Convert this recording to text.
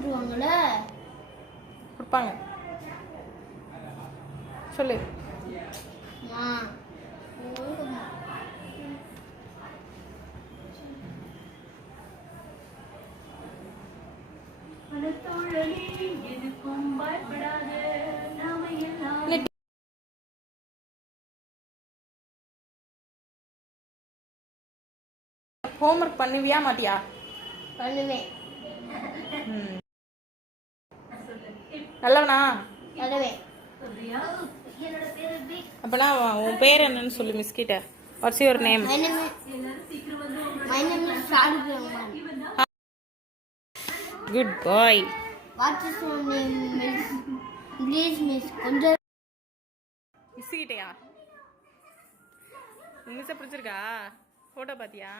விட்டுருவாங்கல்ல கொடுப்பாங்க. சொல்லு. ஹோம்ஒர்க் பண்ணுவியா மாட்டியா? பண்ணுவேன். நல்லவனா? பண்ணுவேன். அப்பனா உன் பேர் என்னன்னு சொல்லு மிஸ் கிட்ட. What's your name? My name is Shahrukh Rahman. Good boy. What is your name, Miss? Please, Miss. கொஞ்சம் மிஸ் கிட்டயா? மிஸ் பிடிச்சிருக்கா? போட்டோ பாத்தியா?